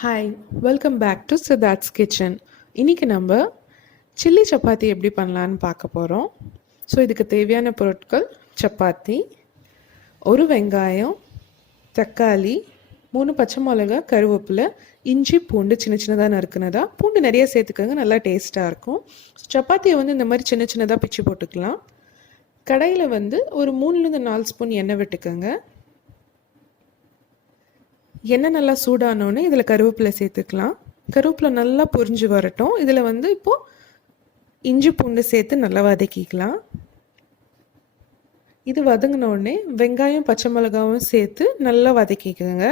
Hi, welcome back to Siddharth's kitchen. இன்றைக்கி நம்ம chilli chapati எப்படி பண்ணலான்னு பார்க்க போகிறோம். ஸோ இதுக்கு தேவையான பொருட்கள்: சப்பாத்தி, ஒரு வெங்காயம், தக்காளி, 3 பச்சை மிளகா, கருவேப்பிலை, இஞ்சி, பூண்டு சின்ன சின்னதாக நறுக்குனதா. பூண்டு நிறைய சேர்த்துக்கோங்க, நல்லா டேஸ்ட்டாக இருக்கும். சப்பாத்தியை இந்த மாதிரி சின்ன சின்னதாக பிச்சு போட்டுக்கலாம். கடையில் ஒரு 3-4 ஸ்பூன் எண்ணெய் விட்டுக்கோங்க. எண்ணெய் நல்லா சூடானோன்னு இதில் கருவேப்பிலை சேர்த்துக்கலாம். கருவேப்பிலை நல்லா பொரிஞ்சு வரட்டும். இதில் இப்போது இஞ்சி பூண்டு சேர்த்து நல்லா வதக்கிக்கலாம். இது வதங்கினோடனே வெங்காயம் பச்சை மிளகாவும் சேர்த்து நல்லா வதக்கிக்கோங்க,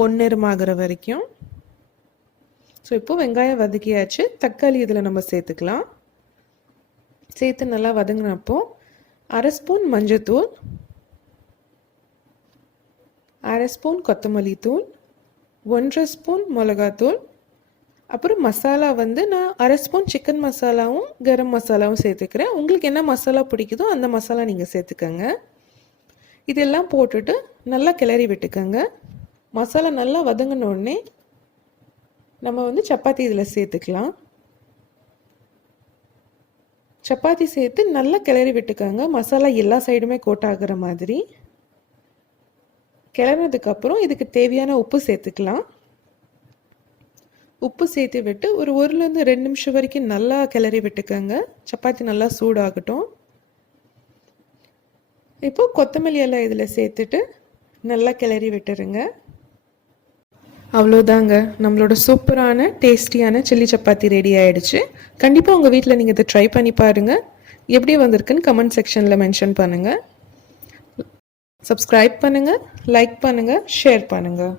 பொன்னிறமாகிற வரைக்கும். ஸோ இப்போது வெங்காயம் வதக்கியாச்சு. தக்காளி இதில் நம்ம சேர்த்துக்கலாம். சேர்த்து நல்லா வதங்கினப்போ 1/2 ஸ்பூன் மஞ்சத்தூள், 1/2 ஸ்பூன் கொத்தமல்லி தூள், 1/2 ஸ்பூன் மிளகாத்தூள், அப்புறம் மசாலா நான் 1/2 ஸ்பூன் சிக்கன் மசாலாவும் கரம் மசாலாவும் சேர்த்துக்கிறேன். உங்களுக்கு என்ன மசாலா பிடிக்குதோ அந்த மசாலா நீங்கள் சேர்த்துக்கோங்க. இதெல்லாம் போட்டுட்டு நல்லா கிளறி விட்டுக்கோங்க. மசாலா நல்லா வதங்கினோடனே நம்ம சப்பாத்தி இதில் சேர்த்துக்கலாம். சப்பாத்தி சேர்த்து நல்லா கிளறி விட்டுக்கோங்க, மசாலா எல்லா சைடுமே கோட் ஆகிற மாதிரி. கிளறினதுக்கப்புறம் இதுக்கு தேவையான உப்பு சேர்த்துக்கலாம். உப்பு சேர்த்து விட்டு ஒரு 1-2 நிமிஷம் வரைக்கும் நல்லா கிளறி விட்டுக்கோங்க. சப்பாத்தி நல்லா சூடாகட்டும். இப்போது கொத்தமல்லி எல்லாம் இதில் சேர்த்துட்டு நல்லா கிளறி விட்டுருங்க. அவ்வளோதாங்க, நம்மளோட சூப்பரான டேஸ்டியான சில்லி சப்பாத்தி ரெடி ஆகிடுச்சு. கண்டிப்பாக உங்கள் வீட்டில் நீங்கள் இதை ட்ரை பண்ணி பாருங்கள். எப்படி வந்திருக்குன்னு கமெண்ட் செக்ஷனில் மென்ஷன் பண்ணுங்கள். சப்ஸ்கிரைப் பண்ணுங்கள், லைக் பண்ணுங்கள், ஷேர் பண்ணுங்கள்.